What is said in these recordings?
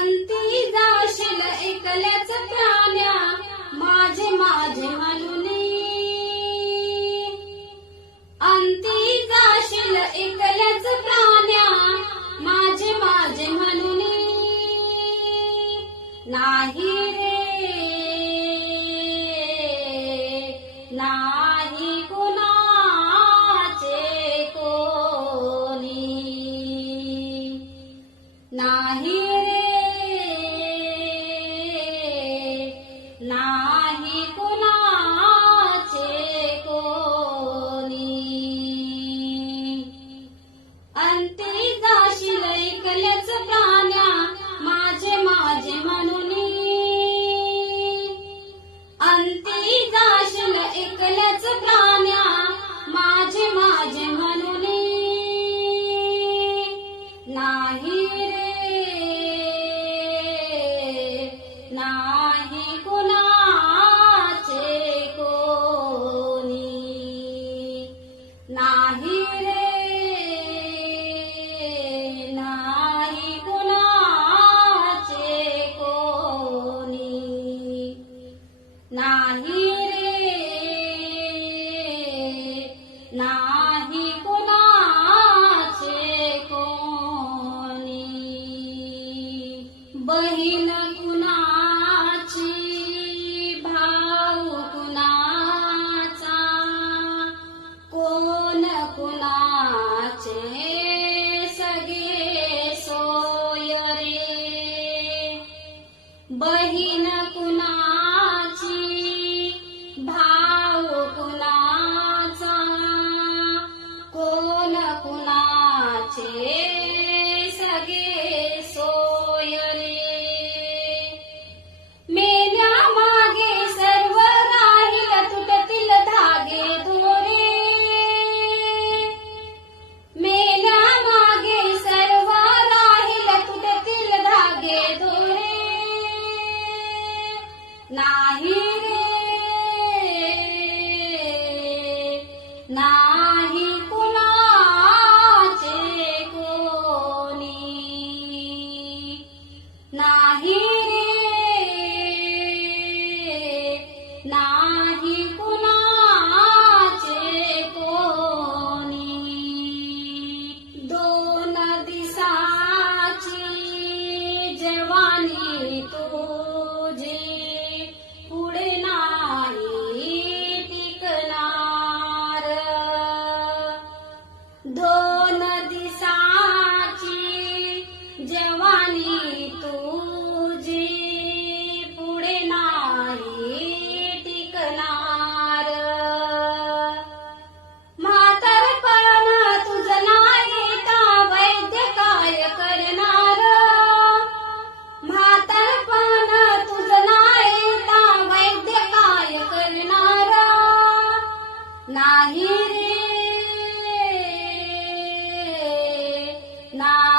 अंती जाशील एकल्याच प्राण्या. माझे माझे म्हणून अंती जाशील एकल्याच प्राण्या. माझे माझे म्हणून नाही रे. नाही कुणाचे कोणी. नाही अंती जाशील प्राण्या माझे माझे म्हणून. अंती जाशील ऐकलेच प्राण्या माझे माझे म्हणून. नाही रे नाही कुणाचे कोणी. नाही नाही रे नाही 나.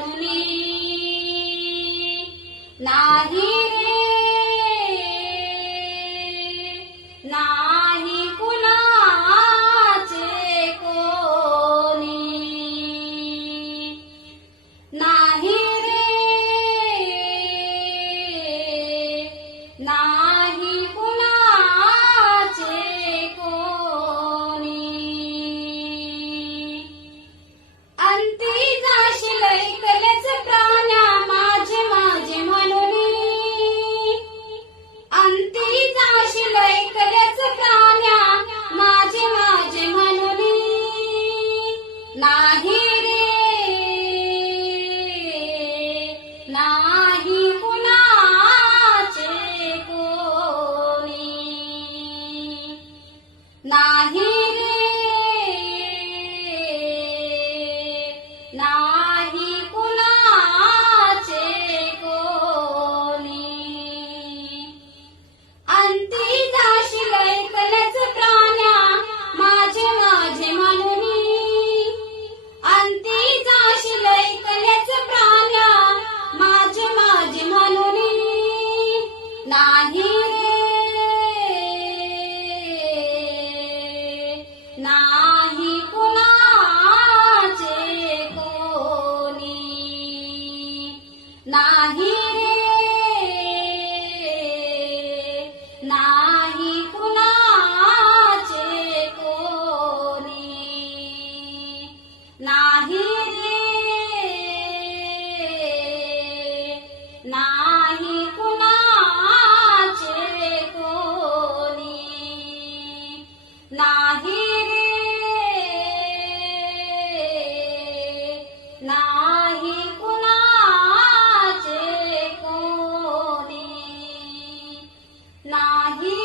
माझे माझे म्हणून नाही रे ahí. Allí